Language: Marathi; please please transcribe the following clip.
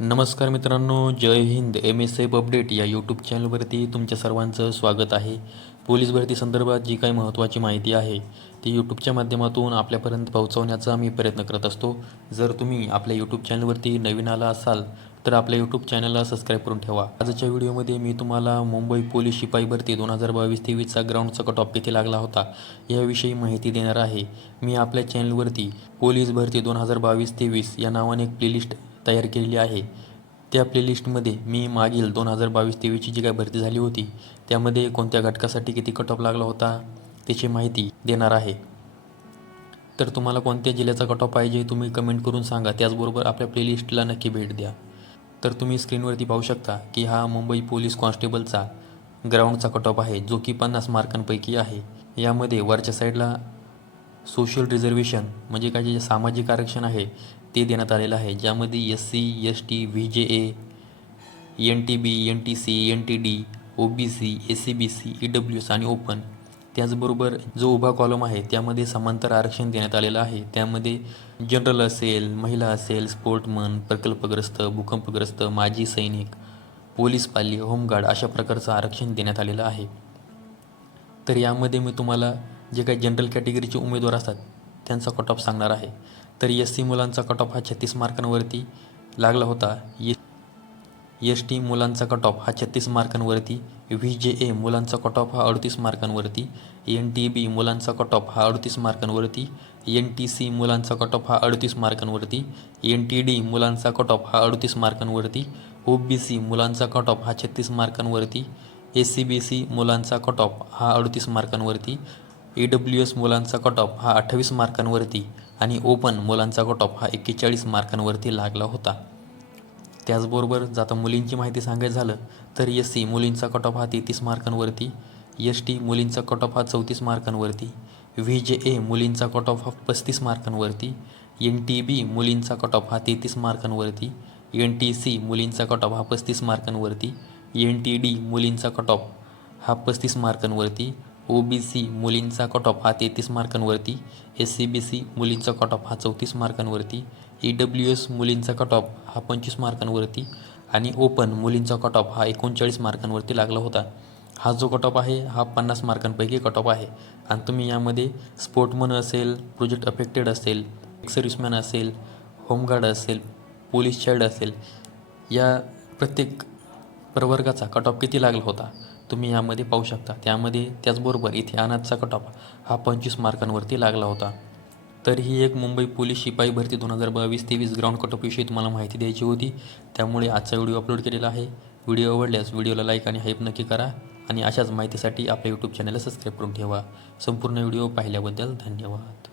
नमस्कार मित्रांनो जय Hind. M S F update या यूट्यूब चॅनलवरती तुमच्या सर्वांचं स्वागत आहे. पोलीस भरती संदर्भात जी काही महत्त्वाची माहिती आहे ती यूट्यूबच्या माध्यमातून आपल्यापर्यंत पोहोचवण्याचा मी प्रयत्न करत असतो. जर तुम्ही आपल्या यूट्यूब चॅनलवरती नवीन आला असाल तर आपल्या यूट्यूब चॅनलला सबस्क्राईब करून ठेवा. आजच्या व्हिडिओमध्ये मी तुम्हाला मुंबई पोलीस शिपाई भरती दोन हजार बावीस तेवीसचा ग्राउंडचा कट ऑफ किती लागला होता याविषयी माहिती देणार आहे. मी आपल्या चॅनलवरती पोलीस भरती दोन हजार बावीस तेवीस या नावाने एक प्लेलिस्ट तयार केलेली आहे. त्या प्लेलिस्टमध्ये मी मागील दोन हजार बावीस तेवीसची जी काय भरती झाली होती त्यामध्ये कोणत्या घटकासाठी किती कट ऑफ लागला होता त्याची माहिती देणार आहे. तर तुम्हाला कोणत्या जिल्ह्याचा कट ऑफ पाहिजे तुम्ही कमेंट करून सांगा. त्याचबरोबर आपल्या प्लेलिस्टला नक्की भेट द्या. तर तुम्ही स्क्रीनवरती पाहू शकता की हा मुंबई पोलीस कॉन्स्टेबलचा ग्राउंडचा कट ऑफ आहे जो की पन्नास मार्कांपैकी आहे. यामध्ये वरच्या साईडला सोशल रिझर्वेशन म्हणजे काय जे सामाजिक आरक्षण आहे ते देण्यात आलेलं आहे ज्यामध्ये S C S T V J A N T B N T C N T D O B C A C B C E W S आणि ओपन त्याचबरोबर जो उभा कॉलम आहे त्यामध्ये समांतर आरक्षण देण्यात आलेलं आहे. त्यामध्ये जनरल असेल महिला असेल स्पोर्टमन प्रकल्पग्रस्त भूकंपग्रस्त माजी सैनिक पोलीस पाल्य होमगार्ड अशा प्रकारचं आरक्षण देण्यात आलेलं आहे. तर यामध्ये मी तुम्हाला जे काही जनरल कॅटेगरीचे उमेदवार असतात त्यांचा कट ऑफ सांगणार आहे. तर एस सी मुलांचा कट ऑफ हा छत्तीस मार्कांवरती लागला होता. एस टी मुलांचा कट ऑफ हा छत्तीस मार्कांवरती. व्ही जे ए मुलांचा कट ऑफ हा अडतीस मार्कांवरती. एन टी बी मुलांचा कट ऑफ हा अडतीस मार्कांवरती. एन टी सी मुलांचा कट ऑफ हा अडतीस मार्कांवरती. एन टी डी मुलांचा कट ऑफ हा अडतीस मार्कांवरती. ओ बी सी मुलांचा कट ऑफ हा छत्तीस मार्कांवरती. एस सी बी सी मुलांचा कट ऑफ हा अडतीस मार्कांवरती. ई डब्ल्यू एस मुलांचा कट ऑफ हा अठ्ठावीस मार्कांवरती आणि ओपन मुलांचा कट ऑफ हा एक्केचाळीस मार्कांवरती लागला होता. त्याचबरोबर जाता मुलींची माहिती सांगायचं झालं तर एस सी मुलींचा कट ऑफ हा तेहतीस मार्कांवरती एस टी मुलींचा कट ऑफ हा चौतीस मार्कांवरती व्ही जे ए मुलींचा कट ऑफ हा पस्तीस मार्कांवरती एन टी बी मुलींचा कट ऑफ हा तेहतीस मार्कांवरती एन टी सी मुलींचा कट ऑफ हा पस्तीस मार्कांवरती एन टी डी मुलींचा कट ऑफ हा पस्तीस मार्कांवरती ओ बी सी मुलींचा कट ऑफ हा तेहतीस मार्कांवरती एस सी बी सी मुलींचा कट ऑफ हा चौतीस मार्कांवरती ई डब्ल्यू एस मुलींचा कट ऑफ हा पंचवीस मार्कांवरती आणि ओपन मुलींचा कट ऑफ हा एकोणचाळीस मार्कांवरती लागला होता. हा जो कट ऑफ आहे हा पन्नास मार्कांपैकी कट ऑफ आहे. आणि तुम्ही यामध्ये स्पोर्टमन असेल प्रोजेक्ट अफेक्टेड असेल सर्व्हिसमॅन असेल होमगार्ड असेल पोलीस चाइल्ड असेल या प्रत्येक प्रवर्गाचा कट ऑफ किती लागला होता? तुम्ही यामध्ये पाहू शकता. त्यामध्ये त्याचबरोबर इथे अनाथचा कटॉप हा पंचवीस मार्कांवरती लागला होता. तर ही एक मुंबई पोलीस शिपाई भरती दोन हजार बावीस तेवीस ग्राउंड कटॉपविषयी तुम्हाला माहिती द्यायची होती. त्यामुळे आजचा व्हिडिओ अपलोड केलेला आहे. व्हिडिओ आवडल्यास व्हिडिओला लाईक आणि हाईप नक्की करा आणि अशाच माहितीसाठी आपल्या यूट्यूब चॅनलला सबस्क्राईब करून ठेवा. संपूर्ण व्हिडिओ पाहिल्याबद्दल धन्यवाद.